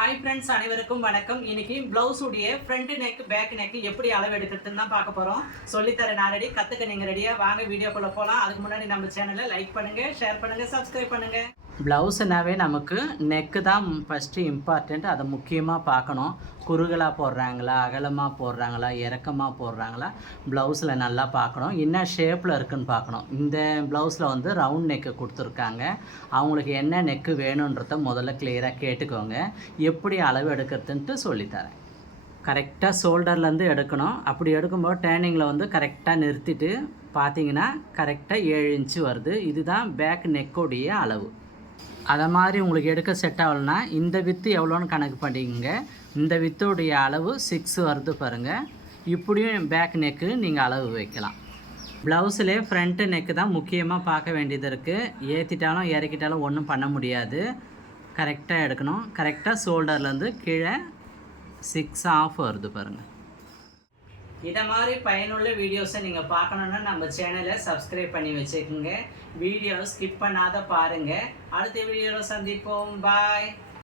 Hi friends, அனைவருக்கும் வணக்கம். இன்னைக்கு பிளவுஸ் உடைய ஃப்ரண்ட் நெக் பேக் நெக் எப்படி அளவு எடுக்கிறதுன்னு தான் பார்க்க போகிறோம். சொல்லித்தரேன் நான் ரெடி, கற்றுக்க நீங்கள் ரெடியாக வாங்க வீடியோக்குள்ளே போகலாம். அதுக்கு முன்னாடி நம்ம சேனலை லைக் பண்ணுங்கள், ஷேர் பண்ணுங்கள், சப்ஸ்கிரைப் பண்ணுங்கள். ப்ளவுஸ்னாவே நமக்கு நெக்கு தான் ஃபஸ்ட்டு இம்பார்ட்டண்ட். அதை முக்கியமாக பார்க்கணும். குறுகலாக போடுறாங்களா, அகலமாக போடுறாங்களா, இறக்கமாக போடுறாங்களா, ப்ளவுஸில் நல்லா பார்க்கணும். என்ன ஷேப்பில் இருக்குதுன்னு பார்க்கணும். இந்த ப்ளவுஸில் வந்து ரவுண்ட் நெக்கு கொடுத்துருக்காங்க. அவங்களுக்கு என்ன நெக்கு வேணுன்றத முதல்ல கிளியராக கேட்டுக்கோங்க. எப்படி அளவு எடுக்கிறதுன்ட்டு சொல்லித்தரேன். கரெக்டாக ஷோல்டர்லேருந்து எடுக்கணும். அப்படி எடுக்கும்போது டேர்னிங்கில் வந்து கரெக்டாக நிறுத்திட்டு பார்த்தீங்கன்னா கரெக்டாக 7 இன்ச்சு வருது. இதுதான் பேக் நெக்கோடைய அளவு. அதை மாதிரி உங்களுக்கு எடுக்க செட் ஆகலைன்னா இந்த வித்து எவ்வளோன்னு கணக்கு பண்ணிக்கோங்க. இந்த வித்துடைய அளவு 6 வருது பாருங்கள். இப்படியும் பேக் நெக்கு நீங்கள் அளவு வைக்கலாம். ப்ளவுஸிலே ஃப்ரண்ட்டு நெக்கு தான் முக்கியமாக பார்க்க வேண்டியது இருக்குது. ஏற்றிட்டாலும் இறக்கிட்டாலும் ஒன்றும் பண்ண முடியாது. கரெக்டாக எடுக்கணும். கரெக்டாக ஷோல்டர்லேருந்து கீழே 6.5 வருது பாருங்கள். இதை மாதிரி பயனுள்ள வீடியோஸை நீங்கள் பார்க்கணுன்னா நம்ம சேனலை சப்ஸ்கிரைப் பண்ணி வச்சுக்கோங்க. வீடியோ ஸ்கிப் பண்ணாத பாருங்கள். அடுத்த வீடியோவில் சந்திப்போம். பாய்.